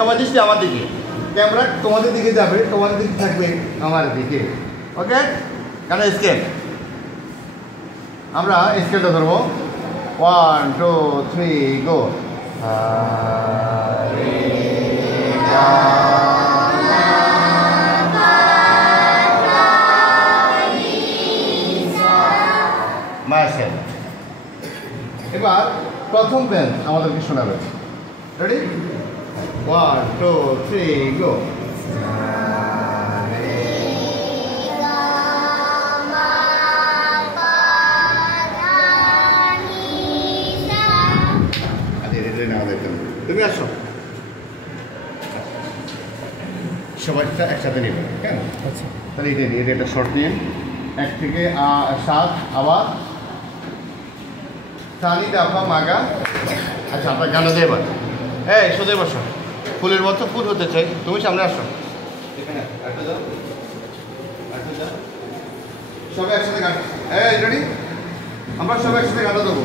সবাই দৃষ্টি আমার দিকে, ক্যামেরা তোমাদের দিকে যাবে, তোমাদের দিকে থাকবে আমার দিকে। ওকে, কেন স্কেল? আমরা স্কেলটা ধরবো 1 2 3 গো। মাশাআল্লাহ। এবার প্রথম বেঞ্চ আমাদেরকে শোনাবে। রেডি? 1 2 3 গো। তুমি আসো, সবাইটা একসাথে নেবে, কেন? আচ্ছা, তাহলে এটা একটা শর্ট নিন, 1 থেকে 7 আবার সানি দাফা মাগা। আচ্ছা, আপনার গানা দিয়ে এবার সোজা বসো, ফুলের মতো ফুল হতে চাই। তুমি সামনে আসো, এখানে একটা যাও, সবাই একসাথে গান। রেডি? আমরা সবাই একসাথে গানটা দেবো।